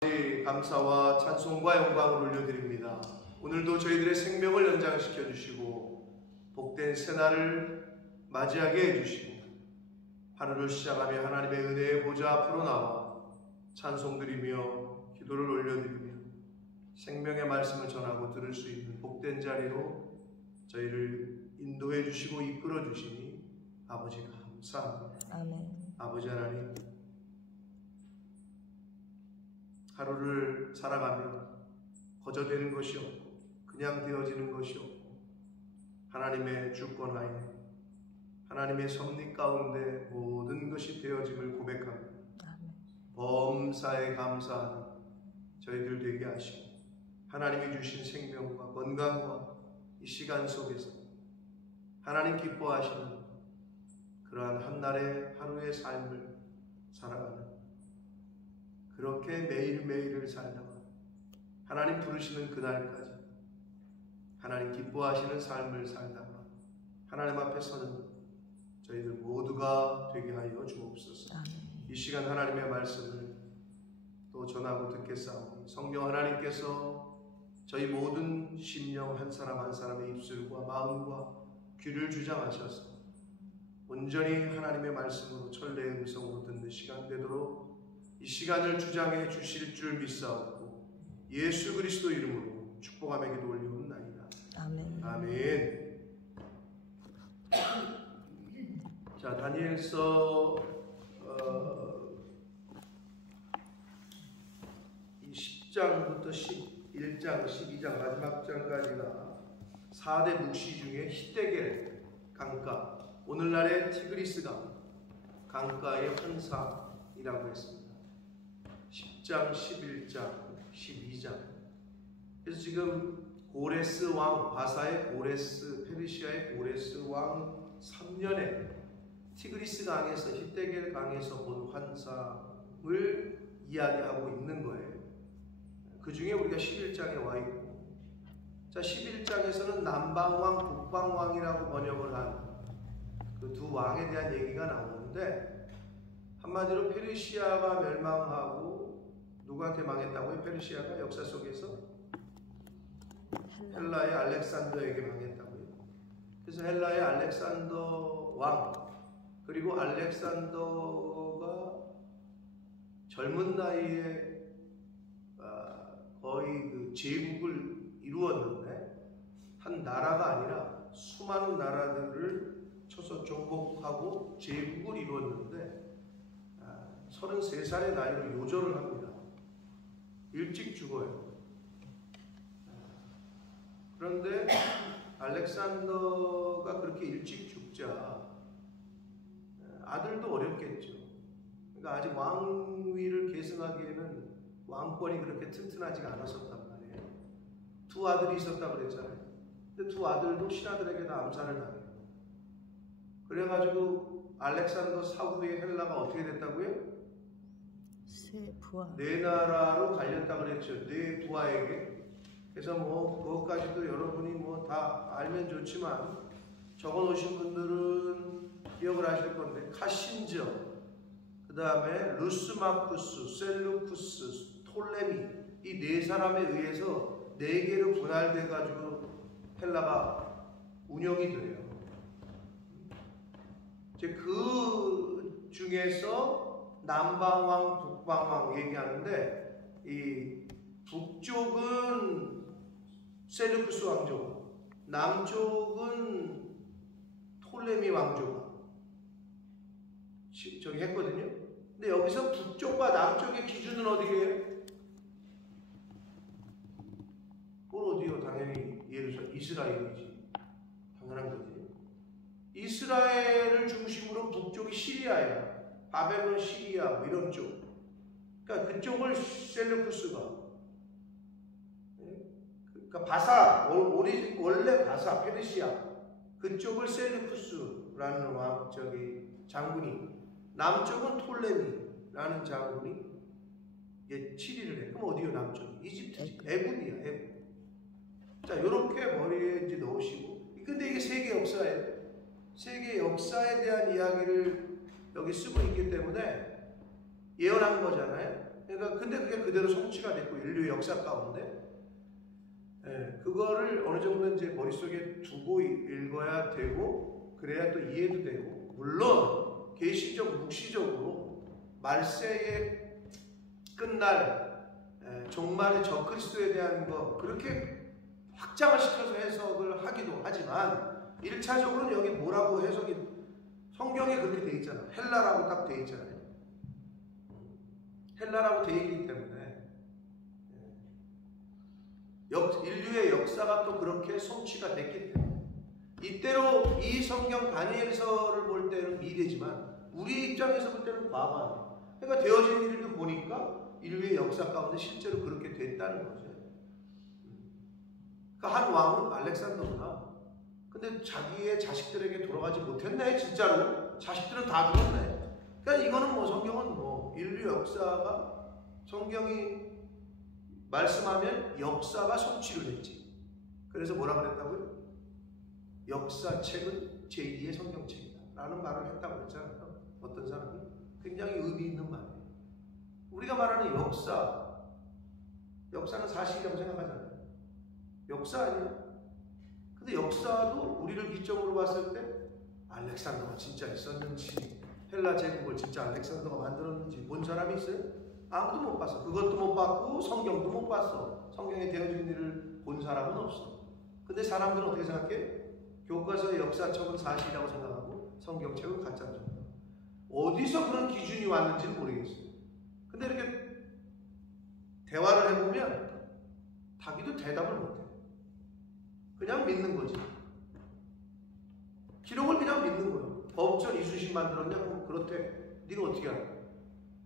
감사와 찬송과 영광을 올려드립니다. 오늘도 저희들의 생명을 연장시켜 주시고 복된 새날을 맞이하게 해주시고 하루를 시작하며 하나님의 은혜의 보좌 앞으로 나와 찬송드리며 기도를 올려드리며 생명의 말씀을 전하고 들을 수 있는 복된 자리로 저희를 인도해 주시고 이끌어 주시니 아버지 감사합니다. 아멘. 아버지 하나님, 하루를 살아가며 거저되는 것이 없고 그냥 되어지는 것이 없고 하나님의 주권하에 하나님의 섭리 가운데 모든 것이 되어짐을 고백합니다. 아멘. 범사에 감사하는 저희들 되게 하시고 하나님이 주신 생명과 건강과 이 시간 속에서 하나님 기뻐하시는 그러한 한날의 하루의 삶을 살아가는 그렇게 매일매일을 살다가 하나님 부르시는 그날까지 하나님 기뻐하시는 삶을 살다가 하나님 앞에 서는 저희들 모두가 되게 하여 주옵소서. 아멘. 이 시간 하나님의 말씀을 또 전하고 듣겠사오니 성령 하나님께서 저희 모든 심령 한 사람 한 사람의 입술과 마음과 귀를 주장하셔서 온전히 하나님의 말씀으로 천래의 음성으로 듣는 시간 되도록 이 시간을 주장해 주실 줄 믿사옵고 예수 그리스도 이름으로 축복하며 기도 올리옵나이다. 아멘. 아멘. 자, 다니엘서 이 10장부터 11장, 12장 마지막 장까지가 4대 묵시 중에 히데겔 강가, 오늘날의 티그리스 강가의 환상이라고 했습니다. 10장, 11장, 12장. 그래서 지금 고레스 왕, 바사의 고레스, 페르시아의 고레스 왕 3년에 티그리스 강에서 히데겔 강에서 본 환상을 이야기하고 있는 거예요. 그 중에 우리가 11장에 와 있고, 자 11장에서는 남방왕, 북방왕이라고 번역을 한 그 두 왕에 대한 얘기가 나오는데 한마디로 페르시아가 멸망하고 누구한테 망했다고요? 페르시아가 역사 속에서 헬라의 알렉산더에게 망했다고요. 그래서 헬라의 알렉산더 왕, 그리고 알렉산더가 젊은 나이에 거의 그 제국을 이루었는데 한 나라가 아니라 수많은 나라들을 쳐서 정복하고 제국을 이루었는데 33살의 나이로 요절을 합니다. 일찍 죽어요. 그런데 알렉산더가 그렇게 일찍 죽자 아들도 어렵겠죠. 그러니까 아직 왕위를 계승하기에는 왕권이 그렇게 튼튼하지가 않았었단 말이에요. 두 아들이 있었다고 그랬잖아요. 근데 두 아들도 신하들에게 다 암살을 당해요. 그래가지고 알렉산더 사후에 헬라가 어떻게 됐다고요? 세 부하. 네 나라로 갈렸다고 그랬죠. 네 부하에게. 그래서 뭐 그것까지도 여러분이 뭐 다 알면 좋지만 적어 놓으신 분들은 기억을 하실 건데 카신저, 그 다음에 루스마쿠스, 셀루쿠스, 톨레미, 이 네 사람에 의해서 네 개로 분할돼 가지고 헬라가 운영이 돼요. 이제 그 중에서 남방왕, 북방왕 얘기하는데 이 북쪽은 셀루쿠스 왕조국, 남쪽은 톨레미 왕조국 저기 했거든요. 근데 여기서 북쪽과 남쪽의 기준은 어디예요? 그걸 어디요? 당연히 예루살렘, 이스라엘이지. 당연한 거지. 이스라엘을 중심으로 북쪽이 시리아야. 바벨론, 시리아 뭐 이런 쪽. 그러니까 그쪽을 셀루쿠스가. 그러니까 바사, 원래 바사, 페르시아. 그쪽을 셀루쿠스라는 장군이, 남쪽은 톨레미라는 장군이 치리를 해. 그럼 어디요? 남쪽? 이집트지. 애굽이야, 애굽. 자, 요렇게 머리에 이제 넣으시고. 근데 이게 세계 역사예요. 세계 역사에 대한 이야기를 여기 쓰고 있기 때문에 예언한 거잖아요. 그러니까 근데 그게 그대로 성취가 됐고 인류의 역사 가운데 그거를 어느 정도 이제 머릿속에 두고 읽어야 되고 그래야 또 이해도 되고 물론 계시적 묵시적으로 말세의 끝날 종말의 적그리스도에 대한 거 그렇게 확장을 시켜서 해석을 하기도 하지만 1차적으로는 여기 뭐라고 해석이 성경에 그렇게 돼 있잖아. 헬라라고 딱 돼 있잖아요. 헬라라고 돼 있기 때문에 인류의 역사가 또 그렇게 성취가 됐기 때문에 이때로 이 성경 다니엘서를 볼 때는 미래지만 우리 입장에서 볼 때는 과거예요. 그러니까 되어진 일도 보니까 인류의 역사 가운데 실제로 그렇게 됐다는 거죠. 그러니까 한 왕은 알렉산더구나. 근데 자기의 자식들에게 돌아가지 못했네. 진짜로 자식들은 다 죽었네. 그러니까 이거는 뭐 성경은 뭐 인류 역사가 성경이 말씀하면 역사가 성취를 했지. 그래서 뭐라 그랬다고요? 역사책은 제2의 성경책이다 라는 말을 했다고 했잖아요. 어떤 사람이 굉장히 의미 있는 말이에요. 우리가 말하는 역사는 사실이라고 생각하잖아요. 역사 아니에요? 근데 역사도 우리를 기점으로 봤을 때 알렉산더가 진짜 있었는지 헬라 제국을 진짜 알렉산더가 만들었는지 본 사람이 있어요? 아무도 못 봤어. 그것도 못 봤고 성경도 못 봤어. 성경에 되어진 일을 본 사람은 없어. 근데 사람들은 어떻게 생각해? 교과서의 역사책은 사실이라고 생각하고 성경책은 가짜라고 생각하고 어디서 그런 기준이 왔는지는 모르겠어요. 근데 이렇게 대화를 해보면 자기도 대답을 못해. 그냥 믿는 거지. 기록을 그냥 믿는 거예요. 법전 이순신 만들었냐? 그럼 그렇대. 네가 어떻게 알아?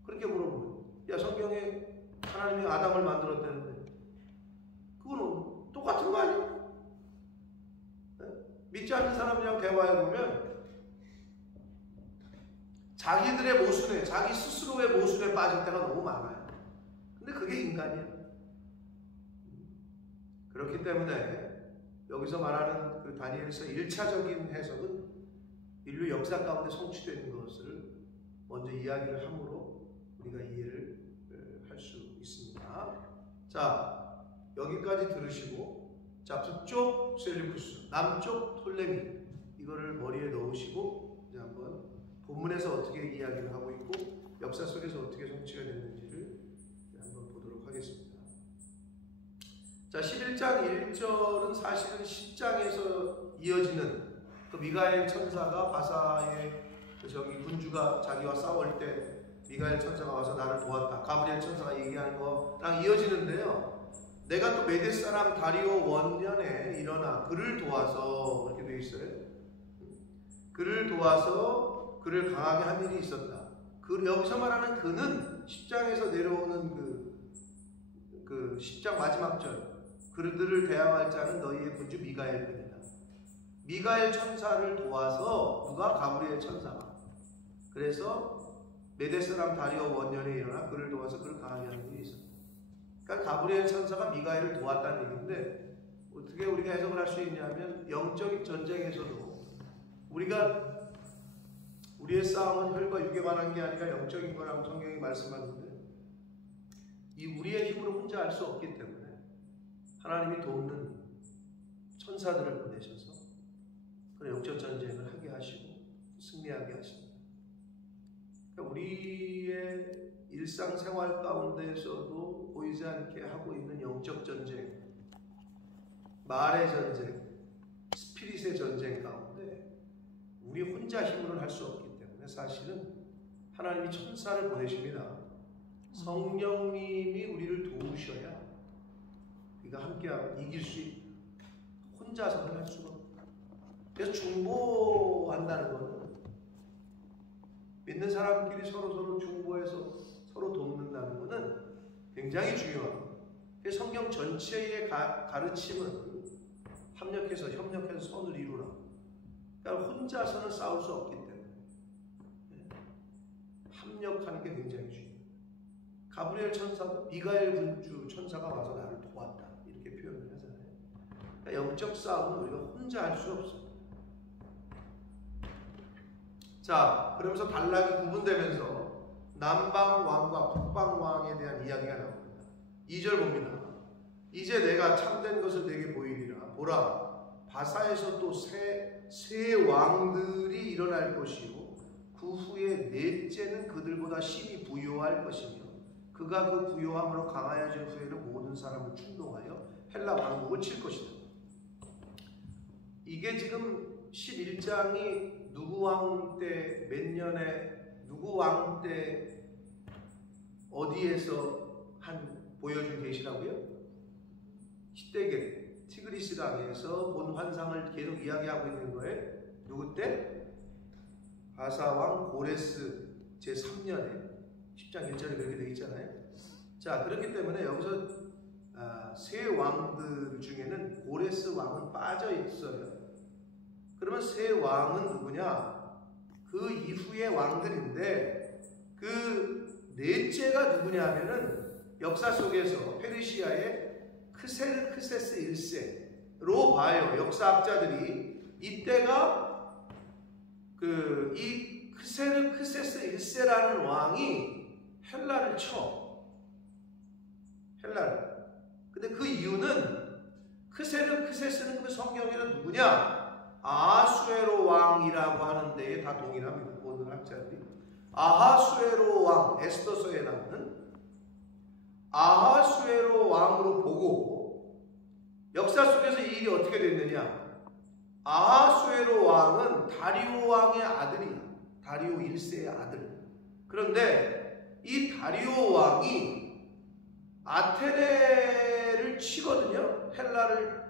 그렇게 물어보면 야 성경에 하나님이 아담을 만들었다는데 그거는 똑같은 거 아니야? 네? 믿지 않는 사람이랑 대화해보면 자기들의 모순에 자기 스스로의 모순에 빠질 때가 너무 많아요. 근데 그게 인간이에요. 그렇기 때문에 여기서 말하는 그 다니엘서 1차적인 해석은 인류 역사 가운데 성취되는 것을 먼저 이야기를 함으로 우리가 이해를 할 수 있습니다. 자, 여기까지 들으시고 자, 북쪽 셀류쿠스, 남쪽 톨레미 이거를 머리에 넣으시고 이제 한번 본문에서 어떻게 이야기를 하고 있고 역사 속에서 어떻게 성취가 됐는지를 한번 보도록 하겠습니다. 자, 11장 1절은 사실은 10장에서 이어지는 그 미가엘 천사가 바사의 저기 군주가 자기와 싸울 때 미가엘 천사가 와서 나를 도왔다. 가브리엘 천사가 얘기하는 거랑 이어지는데요. 내가 또 메대 사람 다리오 원년에 일어나 그를 도와서 이렇게 되어 있어요. 그를 도와서 그를 강하게 한 일이 있었다. 여기서 말하는 그는 10장에서 내려오는 그 10장 마지막 절 그들을 대항할 자는 너희의 군주 미가엘뿐이다. 미가엘 천사를 도와서 누가? 가브리엘 천사가. 그래서 메대 사람 다리오 원년에 일어나 그를 도와서 그를 강하게 하는 일이 있었다. 그러니까 가브리엘 천사가 미가엘을 도왔다는 얘기인데 어떻게 우리가 해석을 할 수 있냐면 영적인 전쟁에서도 우리의 싸움은 혈과 육에 관한 게 아니라 영적인 거라고 성경이 말씀하는데 이 우리의 힘으로 혼자 할 수 없기 때문에 하나님이 돕는 천사들을 보내셔서 그런 영적 전쟁을 하게 하시고 승리하게 하십니다. 그러니까 우리의 일상생활 가운데에서도 보이지 않게 하고 있는 영적 전쟁, 말의 전쟁, 스피릿의 전쟁 가운데 우리 혼자 힘으로는 할 수 없기 때문에 사실은 하나님이 천사를 보내십니다. 성령님이 우리를 도우셔야 우리가 함께 이길 수 있고 혼자서는 할 수가 없다. 그래서 중보한다는 것은 믿는 사람끼리 서로 중보해서 서로 돕는다는 것은 굉장히 중요합니다. 성경 전체의 가르침은 협력해서 선을 이루라. 그러니까 혼자서는 싸울 수 없기 때문에 합력하는 게 굉장히 중요해요. 가브리엘 천사도 미가엘 군주 천사가 와서 나를 도왔다 이렇게 표현을 하잖아요. 그러니까 영적 싸움은 우리가 혼자 할 수 없어요. 자, 그러면서 단락이 구분되면서 남방 왕과 북방 왕에 대한 이야기가 나옵니다. 2절 봅니다. 이제 내가 참된 것을 내게 보이리라. 보라, 바사에서 또 새 왕들이 일어날 것이요 그 후에 넷째는 그들보다 심히 부요할 것이며 그가 그 부요함으로 강하여진 후에는 모든 사람을 충동하여 헬라 왕국을 칠 것이다. 이게 지금 11장이 누구 왕 때 몇 년에 누구 왕 때 어디에서 보여준 계시라고요? 시대계 티그리스 강에서 본 환상을 계속 이야기하고 있는 거예요. 누구 때? 바사왕 고레스 제3년에 10장 1절에 그렇게 되어 있잖아요. 자, 그렇기 때문에 여기서 세 왕들 중에는 고레스 왕은 빠져 있어요. 그러면 세 왕은 누구냐? 그 이후의 왕들인데 그 넷째가 누구냐 하면은 역사 속에서 페르시아의 크세르크세스 1세로 봐요. 역사학자들이 이때가 이 크세르크세스 1세라는 왕이 헬라를 쳐. 헬라를. 근데 그 이유는 크세르크세스는 그 성경에는 누구냐? 아하수에로 왕이라고 하는 데에 다 동일합니다. 모든 학자들이. 아하수에로 왕, 에스더서에 나오는 아하수에로 왕으로 보고 역사 속에서 이 일이 어떻게 됐느냐? 아하수에로 왕은 다리오 왕의 아들이야. 다리오 1세의 아들. 그런데 이 다리오 왕이 아테네를 치거든요. 헬라를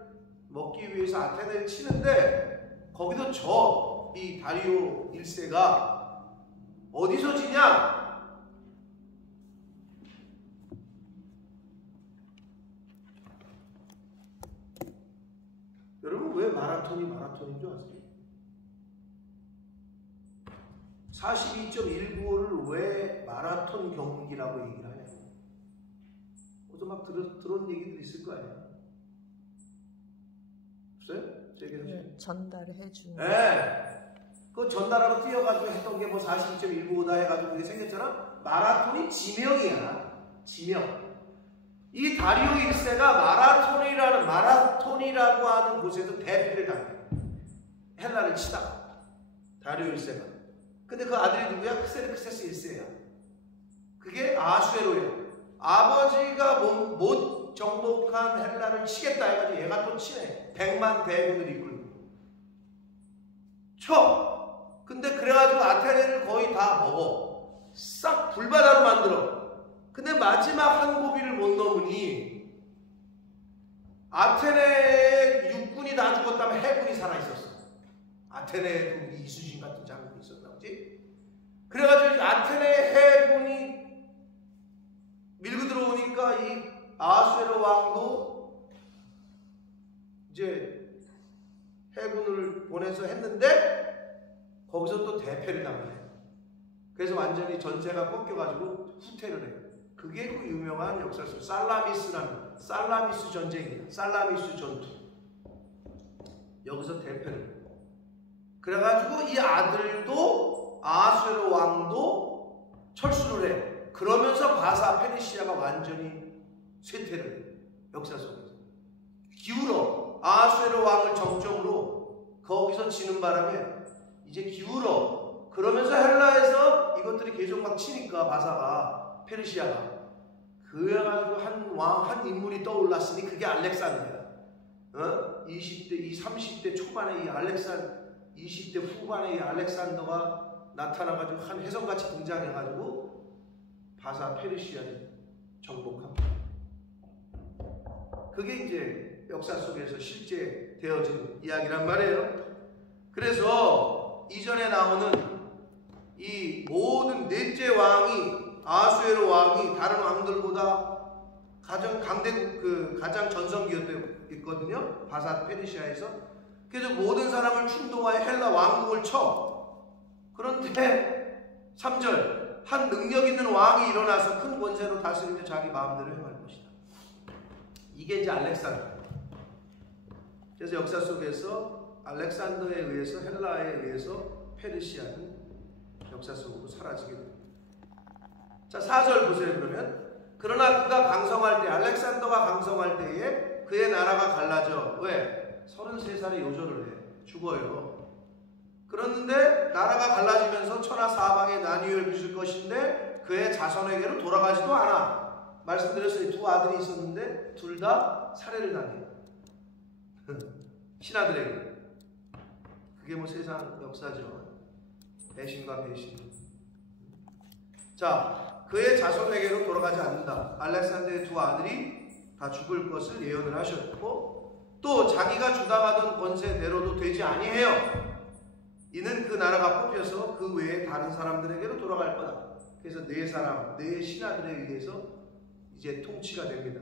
먹기 위해서 아테네를 치는데 거기도 이 다리오 1세가 어디서 지냐? 여러분 왜 마라톤인 줄 아세요? 42.195를 왜 마라톤 경기라고 얘기를 하냐고. 어디서 막 들은 얘기들 있을 거 아니야. 없어요? 네, 전달해 주는. 네. 그 전달하고 뛰어가지고 했던 게 뭐 42.195다 해가지고 그게 생겼잖아. 마라톤이 지명이야. 지명. 이 다리오 1세가 마라톤이라고 하는 곳에서 대패를 당해요. 헬라를 치다가 다리오 1세가. 근데 그 아들이 누구야? 크세르크세스 1세야. 그게 아하수에로예요. 아버지가 못 정복한 헬라를 치겠다 해가지고 얘가 또 치네. 100만 대군을 이끌고 쳐. 근데 그래가지고 아테네를 거의 다 먹어. 싹 불바다로 만들어. 근데 마지막 한 고비를 못 넘으니 아테네 육군이 다 죽었다면 해군이 살아있었어. 아테네에 우리 이순신 같은 장군이 있었나 보지. 그래가지고 아테네 해군이 밀고 들어오니까 이 아하수에로 왕도 이제 해군을 보내서 했는데 거기서 또 대패를 당하네. 그래서 완전히 전세가 꺾여가지고 후퇴를 해요. 그게 그 유명한 역사 속 살라미스 전쟁이야. 살라미스 전투. 여기서 대패를. 그래가지고 이 아들도 아하수에로 왕도 철수를 해. 그러면서 바사 페르시아가 완전히 쇠퇴를 해. 역사 속에서. 기울어. 아하수에로 왕을 정점으로 거기서 지는 바람에 이제 기울어. 그러면서 헬라에서 이것들이 계속 막 치니까 바사가 페르시아가 그래가지고 한 인물이 떠올랐으니 그게 알렉산더야. 20대, 30대 초반에 이 20대 후반에 이 알렉산더가 나타나가지고 한 혜성같이 등장해가지고 바사 페르시아를 정복합니다. 그게 이제 역사 속에서 실제 되어진 이야기란 말이에요. 그래서 이전에 나오는 이 모든 넷째 왕이 아하수에로 왕이 다른 왕들보다 가장 강대국 가장 전성기였거든요. 바사 페르시아에서. 그래서 모든 사람을 충동하여 헬라 왕국을 쳐. 그런데 3절 한 능력 있는 왕이 일어나서 큰 권세로 다스리며 자기 마음대로 행할 것이다. 이게 이제 알렉산더. 그래서 역사 속에서 알렉산더에 의해서 헬라에 의해서 페르시아는 역사 속으로 사라지게 됩니다. 자, 4절 보세요. 그러면 그러나 그가 강성할 때, 알렉산더가 강성할 때에 그의 나라가 갈라져. 왜? 33살에 요절을 해. 죽어요. 그런데 나라가 갈라지면서 천하 사방에 난위를 빚을 것인데 그의 자손에게로 돌아가지도 않아. 말씀드렸어요. 두 아들이 있었는데 둘 다 살해를 당해요. 신하들에게. 그게 뭐 세상 역사죠. 배신과 배신. 자, 그의 자손에게로 돌아가지 않는다. 알렉산더의 두 아들이 다 죽을 것을 예언을 하셨고, 또 자기가 주당하던 권세대로도 되지 아니해요. 이는 그 나라가 뽑혀서 그 외에 다른 사람들에게로 돌아갈 거다. 그래서 네 사람, 네 신하들에 의해서 이제 통치가 됩니다.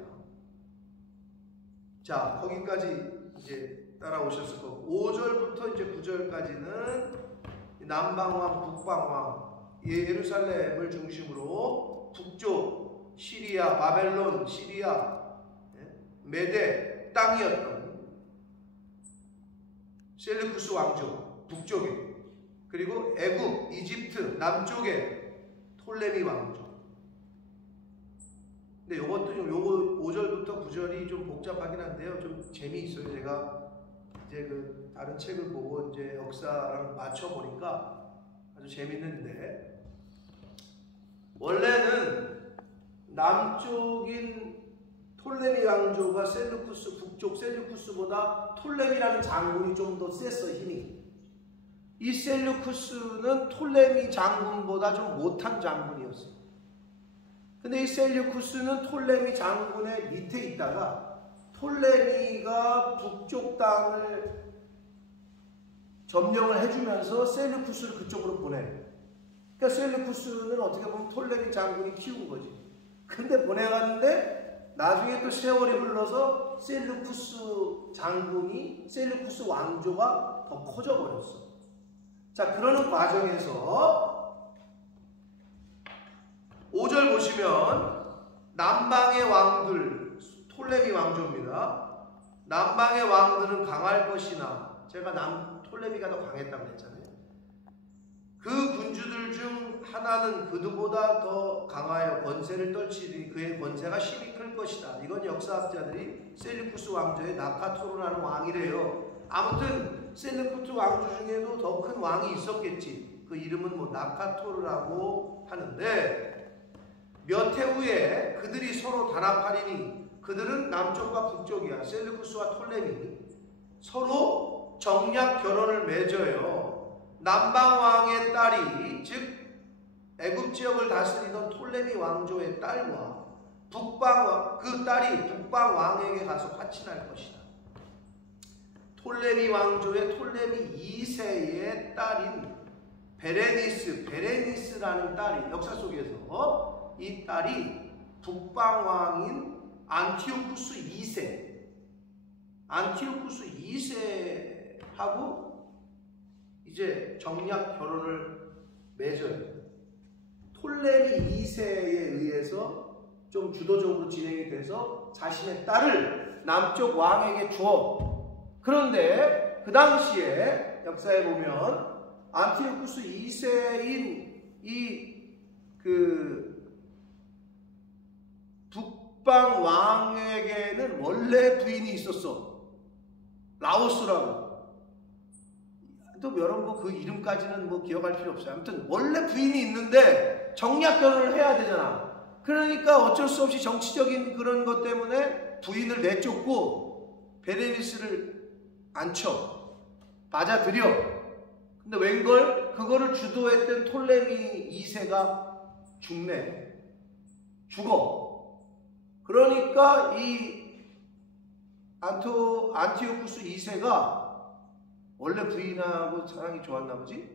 자, 거기까지 이제 따라오셨을 거고, 5절부터 이제 9절까지는 남방왕, 북방왕, 예루살렘을 중심으로 북쪽 시리아, 바벨론, 시리아, 메대 땅이었던 셀루쿠스 왕조 북쪽에, 그리고 애굽, 이집트 남쪽에 톨레미 왕조. 근데 요것도 좀 요거 5절부터 9절이 좀 복잡하긴 한데요. 좀 재미있어요. 제가 이제 그 다른 책을 보고 이제 역사랑 맞춰 보니까 아주 재밌는데, 원래는 남쪽인 톨레미 왕조가 셀루쿠스, 북쪽 셀루쿠스보다 톨레미라는 장군이 좀 더 셌어, 힘이. 이 셀루쿠스는 톨레미 장군보다 좀 못한 장군이었어. 근데 이 셀루쿠스는 톨레미 장군의 밑에 있다가 톨레미가 북쪽 땅을 점령을 해주면서 셀루쿠스를 그쪽으로 보내. 그러니까 셀루쿠스는 어떻게 보면 톨레미 장군이 키운 거지. 근데 보내갔는데 나중에 또 세월이 흘러서 셀루쿠스 장군이, 셀루쿠스 왕조가 더 커져버렸어. 자, 그러는 과정에서 5절 보시면 남방의 왕들, 톨레미 왕조입니다. 남방의 왕들은 강할 것이나, 제가 톨레미가 더 강했다고 했잖아요. 그 군주들 중 하나는 그들보다 더 강하여 권세를 떨치니 그의 권세가 심히 클 것이다. 이건 역사학자들이 셀루쿠스 왕조의 나카토르라는 왕이래요. 아무튼 셀루쿠스 왕조 중에도 더 큰 왕이 있었겠지. 그 이름은 뭐 나카토르라고 하는데, 몇 해 후에 그들이 서로 단합하리니, 그들은 남쪽과 북쪽이야. 셀루쿠스와 톨레미 서로 정략 결혼을 맺어요. 남방왕의 딸이, 즉 애굽 지역을 다스리던 톨레미 왕조의 딸과 북방왕, 그 딸이 북방왕에게 가서 화친할 것이다. 톨레미 왕조의 톨레미 2세의 딸인 베레니스라는 딸이, 역사 속에서 이 딸이 북방왕인 안티오쿠스 2세하고 이제 정략 결혼을 맺어요. 톨레미 2세에 의해서 좀 주도적으로 진행이 돼서 자신의 딸을 남쪽 왕에게 주어. 그런데 그 당시에 역사에 보면 안티오쿠스 2세인 북방 왕에게는 원래 부인이 있었어. 라오스라고. 또 여러분 뭐 그 이름까지는 뭐 기억할 필요 없어요. 아무튼 원래 부인이 있는데 정략 결혼을 해야 되잖아. 그러니까 어쩔 수 없이 정치적인 그런 것 때문에 부인을 내쫓고 베레니스를 앉혀 받아들여. 근데 웬걸 그거를 주도했던 톨레미 2세가 죽어. 그러니까 이 안티오쿠스 2세가 원래 부인하고 사랑이 좋았나 보지?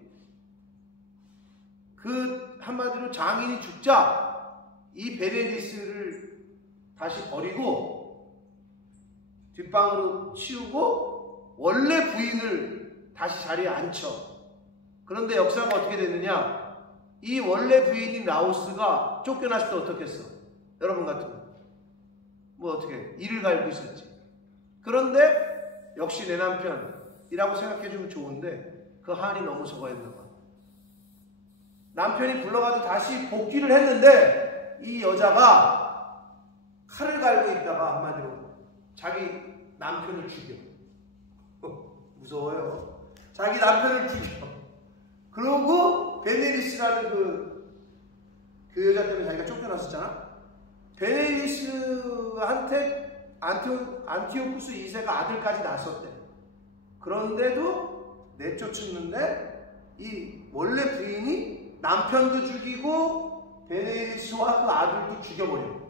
그 한마디로 장인이 죽자 이 베레니스를 다시 버리고 뒷방으로 치우고 원래 부인을 다시 자리에 앉혀. 그런데 역사가 어떻게 되느냐? 이 원래 부인인 라오스가 쫓겨났을 때 어떻게 했어? 여러분 같으면 뭐 어떻게 이를 갈고 있었지. 그런데 역시 내 남편이라고 생각해주면 좋은데 그 한이 너무 적어했나 봐. 남편이 불러가도 다시 복귀를 했는데 이 여자가 칼을 갈고 있다가 한마디로 자기 남편을 죽여. 무서워요. 자기 남편을 죽여. 그러고 베네리스라는 그 여자 때문에 자기가 쫓겨났었잖아. 베네리스한테 안티오쿠스 2세가 아들까지 낳았었대. 그런데도 내쫓았는데 이 원래 부인이 남편도 죽이고 베네리스와 그 아들도 죽여버려.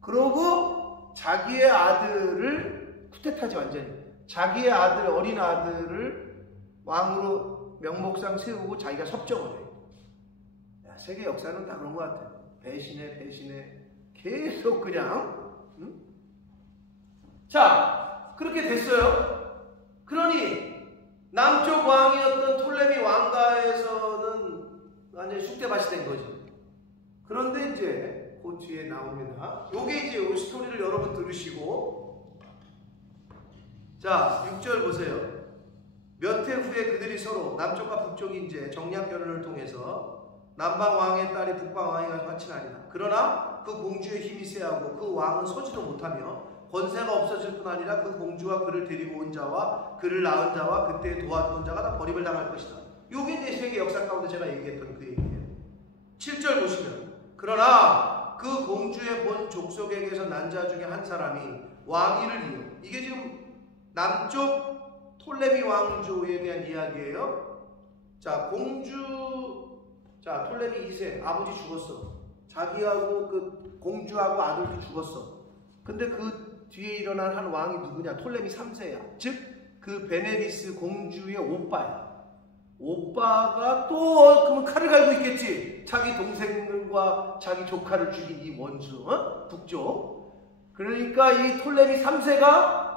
그러고 자기의 아들을 쿠데타지 완전히. 자기의 아들, 어린 아들을 왕으로 명목상 세우고 자기가 섭정을 해. 야, 세계 역사는 다 그런 것 같아. 배신해 계속 그냥. 응? 자, 그렇게 됐어요. 그러니 남쪽 왕이었던 톨레미 왕가에서는 완전히 쑥대밭이 된 거지. 그런데 이제 그 뒤에 나옵니다. 요게 이제 요 스토리를 여러분 들으시고, 자 6절 보세요. 몇 해 후에 그들이 서로 남쪽과 북쪽이 이제 정략 결혼을 통해서 남방 왕의 딸이 북방 왕에게 화친하니라. 그러나 그 공주의 힘이 세하고 그 왕은 서지도 못하며 권세가 없어질 뿐 아니라 그 공주와 그를 데리고 온 자와 그를 낳은 자와 그때 도와주는 자가 다 버림을 당할 것이다. 요게 이제 세계 역사 가운데 제가 얘기했던 그 얘기예요. 7절 보시면, 그러나 그 공주의 본 족속에게서 난 자 중에 한 사람이 왕위를 이어, 이게 지금 남쪽 톨레미 왕조에 대한 이야기예요. 자, 톨레미 2세 아버지 죽었어. 자기하고 그 공주하고 아들도 죽었어. 근데 그 뒤에 일어난 한 왕이 누구냐? 톨레미 3세야. 즉 그 베네리스 공주의 오빠야. 오빠가 또 그러면 칼을 갈고 있겠지. 자기 동생들과 자기 조카를 죽인 이 원수, 북쪽. 그러니까 이 톨레미 3세가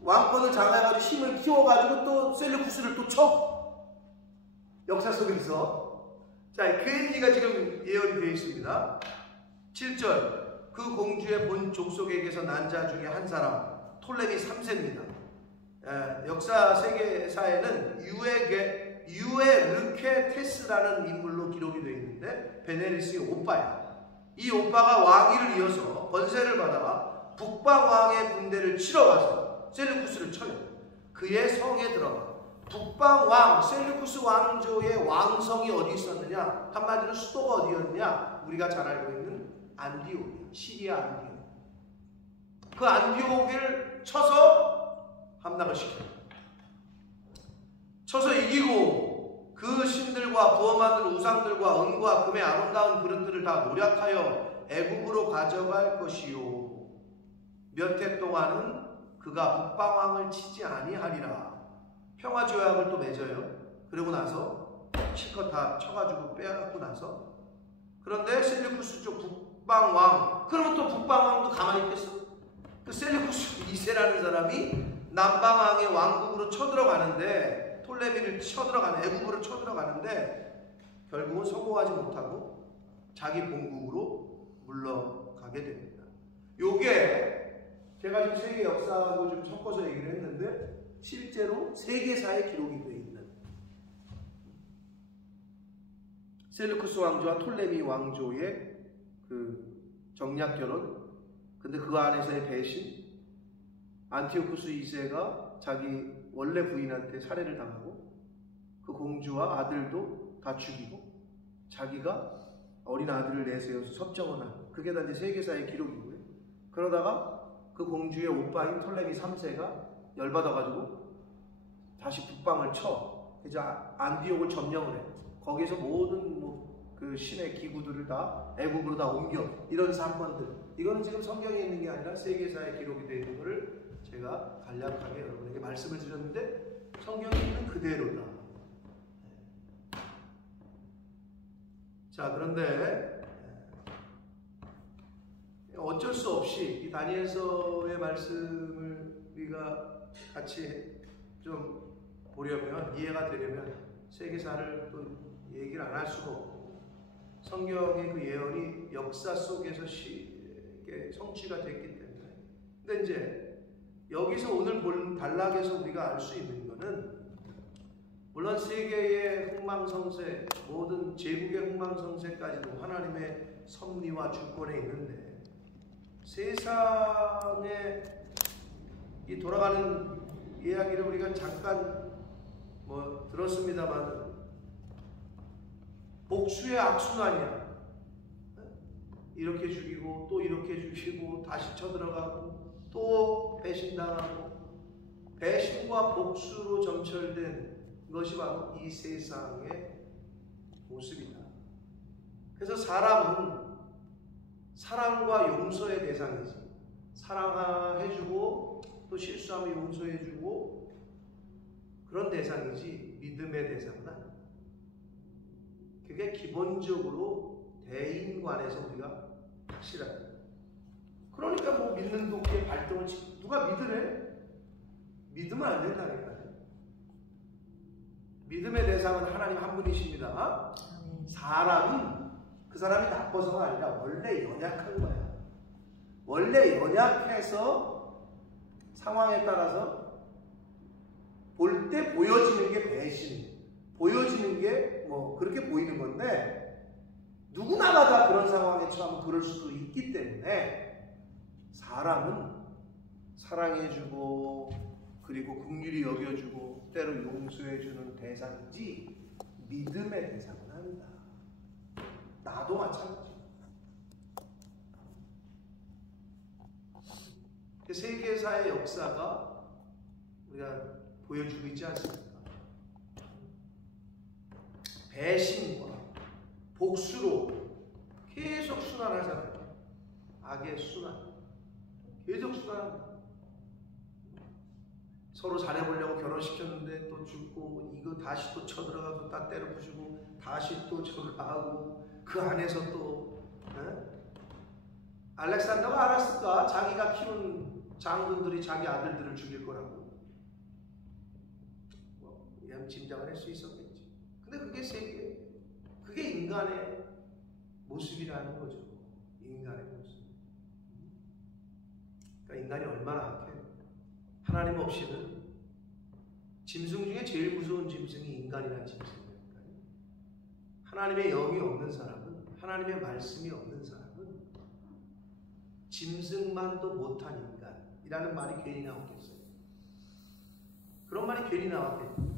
왕권을 장악해가지고 힘을 키워가지고 또 셀루쿠스를 또 쳐. 역사 속에서. 자, 그 얘기가 지금 예언이 되어 있습니다. 7절, 그 공주의 본 족속에게서 난 자 중에 한 사람, 톨레미 3세입니다. 역사 세계사에는 유에르케테스라는 인물로 기록이 되어 있는데 베네리스의 오빠야. 이 오빠가 왕위를 이어서 권세를 받아 북방 왕의 군대를 치러 가서 셀루쿠스를 쳐요. 그의 성에 들어가. 북방 왕 셀루쿠스 왕조의 왕성이 어디 있었느냐? 한마디로 수도가 어디였느냐? 우리가 잘 알고 있는 안디옥, 시리아 안디옥. 그 안디옥을 쳐서 함락을 시켜요. 쳐서 이기고 그 신들과 부어 만든 우상들과 은과 금의 아름다운 그릇들을 다 노략하여 애굽으로 가져갈 것이요. 몇 해 동안은 그가 북방왕을 치지 아니하리라. 평화조약을 또 맺어요. 그러고 나서 실컷 다 쳐가지고 빼앗고 나서, 그런데 셀루쿠스 쪽 북방왕, 그러면 또 북방왕도 가만히 있겠어? 그 셀루쿠스 2세라는 사람이 남방왕의 왕국으로 쳐들어가는데, 톨레미를 쳐들어가는, 애굽으로 쳐들어가는데 결국은 성공하지 못하고 자기 본국으로 물러가게 됩니다. 요게 제가 지금 세계 역사하고 좀 섞어서 얘기를 했는데 실제로 세계사에 기록이 되어 있는 셀루쿠스 왕조와 톨레미 왕조의 그 정략 결혼, 근데 그 안에서의 배신, 안티오쿠스 2세가 자기 원래 부인한테 살해를 당하고 그 공주와 아들도 다 죽이고 자기가 어린 아들을 내세워서 섭정을 하고, 그게 다 이제 세계사의 기록이고요. 그러다가 그 공주의 오빠인 톨레미 3세가 열받아가지고 다시 북방을 쳐. 이제 안디옥을 점령을 해. 거기서 모든 그 신의 기구들을 다 애국으로 다 옮겨. 이런 사건들. 이거는 지금 성경에 있는 게 아니라 세계사에 기록이 되어 있는 것을 제가 간략하게 여러분에게 말씀을 드렸는데 성경에 있는 그대로다. 자, 그런데 어쩔 수 없이 이 다니엘서의 말씀을 우리가 같이 좀 보려면, 이해가 되려면 세계사를 또 얘기를 안 할 수가 없고, 성경의 그 예언이 역사 속에서 쉽게 성취가 됐기 때문에. 근데 이제 여기서 오늘 본 단락에서 우리가 알 수 있는 거는, 물론 세계의 흥망성쇠, 모든 제국의 흥망성쇠까지도 하나님의 섭리와 주권에 있는데 세상에 이 돌아가는 이야기를 우리가 잠깐 들었습니다만 복수의 악순환이야. 이렇게 죽이고 또 이렇게 죽이고 다시 쳐들어가고 또 배신당하고 배신과 복수로 점철된 것이 바로 이 세상의 모습이다. 그래서 사람은 사랑과 용서의 대상이지. 사랑해주고 또 실수하면 용서해주고 그런 대상이지 믿음의 대상은 아니야. 그게 기본적으로 대인관에서 우리가 확실하다. 그러니까 믿는 도끼의 발동을 누가 믿으래? 믿으면 안 된다니까요. 믿음의 대상은 하나님 한 분이십니다. 사람은 그 사람이 나빠서가 아니라 원래 연약한 거야. 원래 연약해서 상황에 따라서 볼 때 보여지는 게 배신, 보여지는 게 그렇게 보이는 건데 누구나가 다 그런 상황에 처하면 그럴 수도 있기 때문에 사람은 사랑해주고 그리고 긍휼히 여겨주고 때로 용서해주는 대상이지 믿음의 대상은 아니다. 나도 마찬가지. 세계사의 역사가 우리가 보여주고 있지 않습니까? 배신과 복수로 계속 순환하잖아요. 악의 순환. 계속 순환합니다. 서로 잘해보려고 결혼시켰는데 또 죽고 이거 다시 또 쳐들어가서 다 때려 부수고 다시 또 저거 하고 그 안에서 또 알렉산더가 알았을까? 자기가 키운 장군들이 자기 아들들을 죽일 거라고. 그냥 짐작을 할 수 있었겠지. 근데 그게 세계, 그게 인간의 모습이라는 거죠. 인간의 모습. 그러니까 인간이 얼마나 악해. 하나님 없이는 짐승 중에 제일 무서운 짐승이 인간이라는 짐승이니까요. 하나님의 영이 없는 사람은, 하나님의 말씀이 없는 사람은 짐승만도 못한 인간이라는 말이 괜히 나왔겠어요. 그런 말이 괜히 나왔겠죠.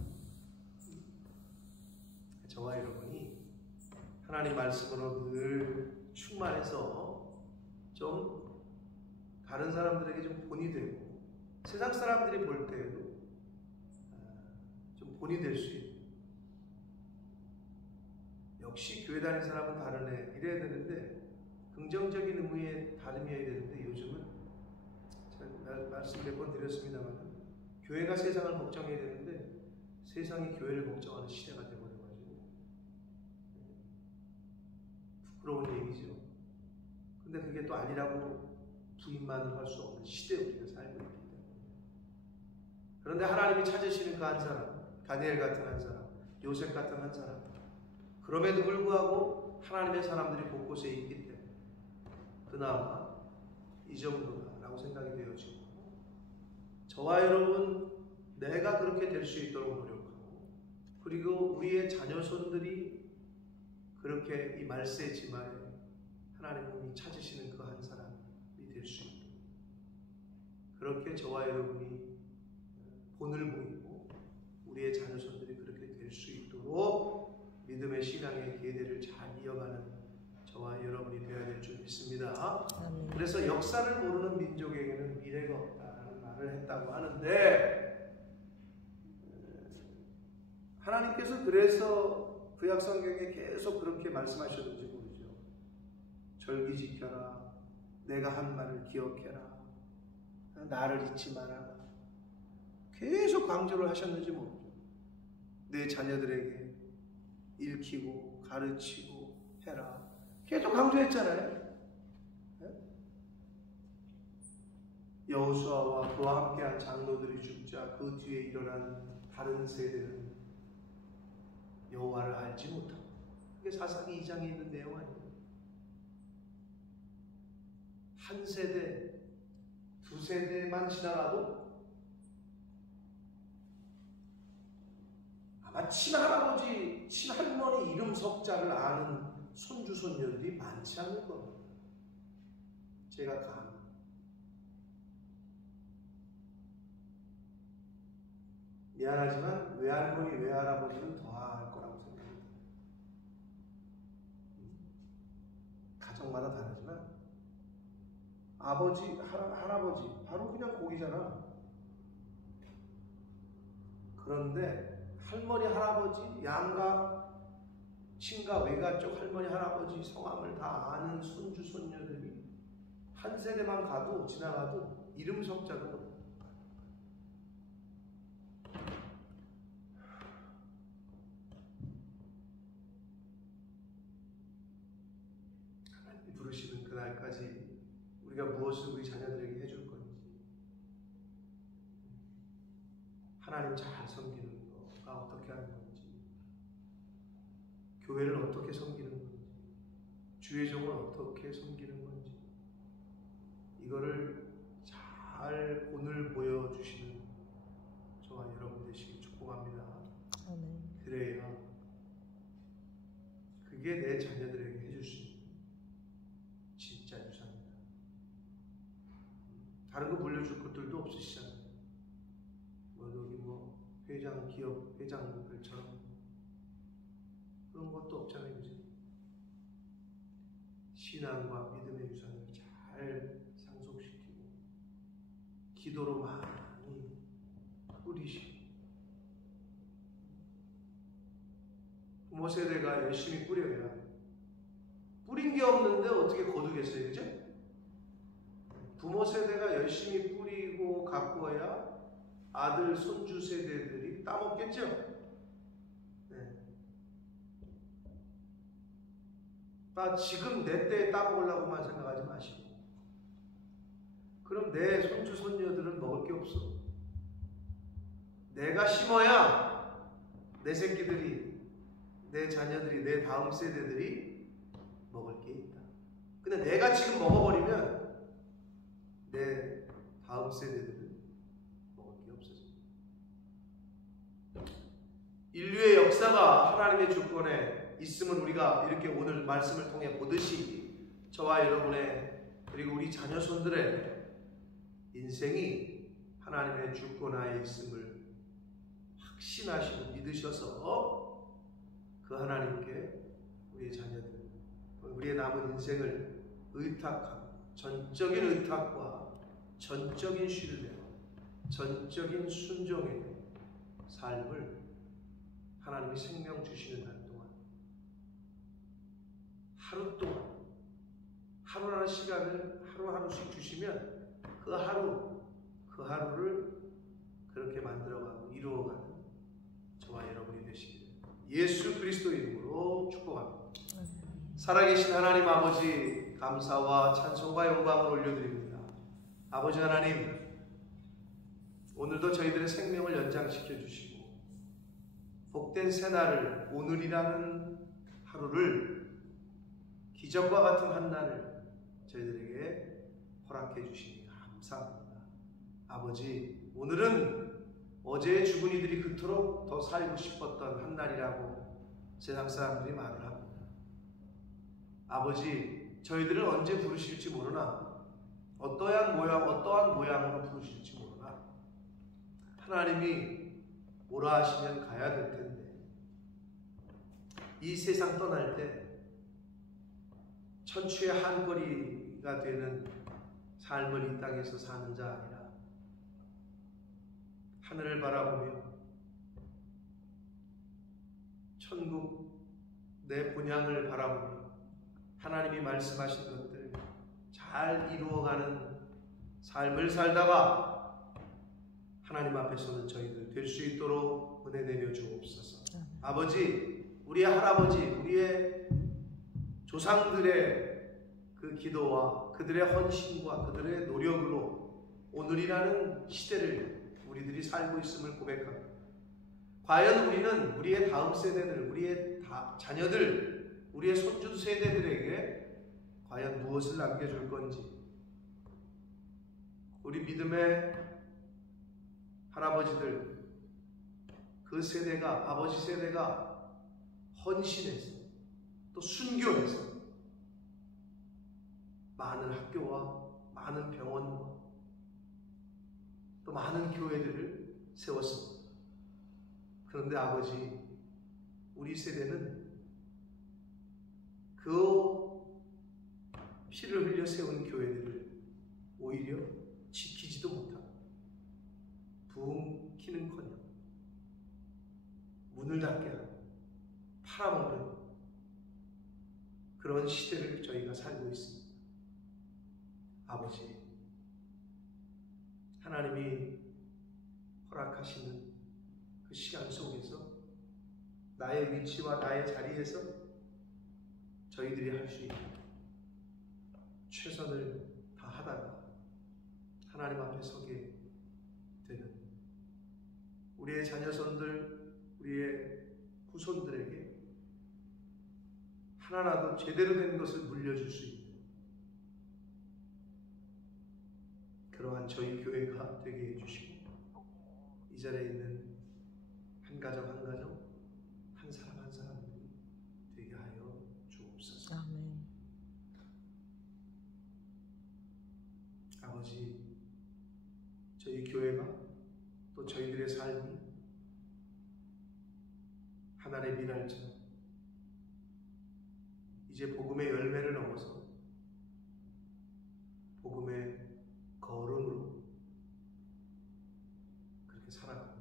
저와 여러분이 하나님 말씀으로 늘 충만해서 좀 다른 사람들에게 좀 본이 되고 세상 사람들이 볼 때에도 좀 본이 될 수 있고 역시 교회 다니는 사람은 다르네 이래야 되는데 긍정적인 의미의 다름이어야 되는데 요즘은 제가 말씀 몇 번 드렸습니다만 교회가 세상을 걱정해야 되는데 세상이 교회를 걱정하는 시대가 되어버려가지고 부끄러운 얘기죠. 근데 그게 또 아니라고 부인만을 할 수 없는 시대에 우리가 살고 있기 때문에. 그런데 하나님이 찾으시는 그 한 사람, 다니엘 같은 한 사람, 요셉 같은 한 사람, 그럼에도 불구하고 하나님의 사람들이 곳곳에 있기 때문에 그나마 이 정도다라고 생각이 되어지고 저와 여러분 내가 그렇게 될 수 있도록 노력하고 그리고 우리의 자녀손들이 그렇게 이 말세 지만에 하나님이 찾으시는 그 한 사람이 될 수 있도록 그렇게 저와 여러분이 본을 보이고 우리의 자녀손들이 그렇게 될 수 있도록 믿음의 신앙의 계대를 잘 이어가는 저와 여러분이 되어야 될 줄 믿습니다. 그래서 역사를 모르는 민족에게는 미래가 없다라는 말을 했다고 하는데 하나님께서 그래서 구약 성경에 계속 그렇게 말씀하셨는지 모르죠. 절기 지켜라. 내가 한 말을 기억해라. 나를 잊지 마라. 계속 강조를 하셨는지 모르죠. 내 자녀들에게 읽히고 가르치고 해라. 계속 강조했잖아요. 여호수아와 그와 함께한 장로들이 죽자 그 뒤에 일어난 다른 세대는 여호와를 알지 못하고 그게 사사기 2장에 있는 내용 아니에요. 한 세대, 두 세대만 지나가도 아마 친할아버지, 친할머니 이름 석자를 아는 손주 손녀들이 많지 않을 겁니다. 제가 감히 미안하지만 외할머니 외할아버지는 더할 거라고 생각합니다. 가정마다 다르지만 아버지 할아버지 바로 그냥 고기잖아. 그런데 할머니 할아버지 양가 친가 외가 쪽 할머니 할아버지 성함을 다 아는 손주 손녀들이 한 세대만 가도 지나가도 이름 석자도 못해요. 하나님이 부르시는 그날까지 우리가 무엇을 우리 자녀들에게 해줄 건지, 하나님 잘 섬기는 거가 어떻게 하는 건지, 교회를 어떻게 섬기는 건지, 주의종을 어떻게 섬기는 건지, 이거를 잘 오늘 보여주시는 저와 여러분 되시길 축복합니다. 아멘. 그래야 그게 내 자녀들에게 해줄 수 있는 진짜 유산입니다. 다른 거 물려줄 것들도 없으시잖아요. 여기 회장, 기업 회장들처럼 그런 것도 없잖아요. 그죠? 신앙과 믿음의 유산을 잘 상속시키고 기도로 많이 뿌리시고 부모 세대가 열심히 뿌려야, 뿌린 게 없는데 어떻게 거두겠어요? 그죠? 부모 세대가 열심히 뿌리고 가꾸어야 아들, 손주 세대들이 따먹겠죠? 네. 지금 내 때에 따먹으려고만 생각하지 마시고, 그럼 내 손주, 손녀들은 먹을 게 없어. 내가 심어야 내 새끼들이, 내 자녀들이, 내 다음 세대들이 먹을 게 있다. 근데 내가 지금 먹어버리면 내 다음 세대들은 인류의 역사가 하나님의 주권에 있음을 우리가 이렇게 오늘 말씀을 통해 보듯이 저와 여러분의 그리고 우리 자녀손들의 인생이 하나님의 주권하에 있음을 확신하시고 믿으셔서 그 하나님께 우리의 자녀들, 우리의 남은 인생을 의탁하고 전적인 의탁과 전적인 신뢰와 전적인 순종의 삶을 하나님이 생명 주시는 날 동안, 하루 동안, 하루라는 시간을 하루하루씩 주시면 그 하루를 그렇게 만들어가고 이루어가는 저와 여러분이 되시기를 예수 그리스도의 이름으로 축복합니다. 살아계신 하나님 아버지, 감사와 찬송과 영광을 올려드립니다. 아버지 하나님, 오늘도 저희들의 생명을 연장시켜 주시고 복된 새날을, 오늘이라는 하루를, 기적과 같은 한 날을 저희들에게 허락해 주시니 감사합니다. 아버지, 오늘은 어제의 죽은 이들이 그토록 더 살고 싶었던 한 날이라고 세상 사람들이 말을 합니다. 아버지, 저희들을 언제 부르실지 모르나, 어떠한 모양으로 부르실지 모르나, 하나님이 오라 하시면 가야 될 텐데, 이 세상 떠날 때 천추의 한거리가 되는 삶을 이 땅에서 사는 자 아니라 하늘을 바라보며 천국 내 본향을 바라보며 하나님이 말씀하신 것들 잘 이루어가는 삶을 살다가 하나님 앞에서는 저희들 될 수 있도록 은혜 내려 주옵소서. 아버지, 우리의 할아버지, 우리의 조상들의 그 기도와 그들의 헌신과 그들의 노력으로 오늘이라는 시대를 우리들이 살고 있음을 고백합니다. 과연 우리는 우리의 다음 세대들, 우리의 자녀들, 우리의 손주 세대들에게 과연 무엇을 남겨줄 건지, 우리 믿음의 할아버지들, 그 세대가, 아버지 세대가 헌신해서 또 순교해서 많은 학교와 많은 병원과 또 많은 교회들을 세웠습니다. 그런데 아버지, 우리 세대는 그 피를 흘려 세운 교회들을 오히려 지키지도 못하고 부흥키는커녕 문을 닫게 하고 팔아먹는 그런 시대를 저희가 살고 있습니다. 아버지, 하나님이 허락하시는 그 시간 속에서 나의 위치와 나의 자리에서 저희들이 할 수 있는 최선을 다하다가 하나님 앞에 서게 되는 우리의 자녀손들, 우리의 후손들에게 하나라도 제대로 된 것을 물려줄 수 있는 그러한 저희 교회가 되게 해주시고, 이 자리에 있는 한 가정 한 가정, 한 사람 한 사람들이 되게 하여 주옵소서. 아멘. 아버지, 저희 교회가 또 저희들의 삶이 하나님의 미랄처럼 이제 복음의 열매를 넘어서 복음의 거름으로 그렇게 살아가는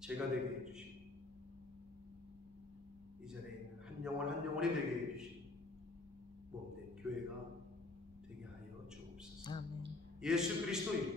제가 되게 해주시고, 이 자리에 있는 한 영혼 한 영혼이 되게 해주시고, 몸된 교회가 되게 하여 주옵소서. 아멘. 예수 그리스도 이름으로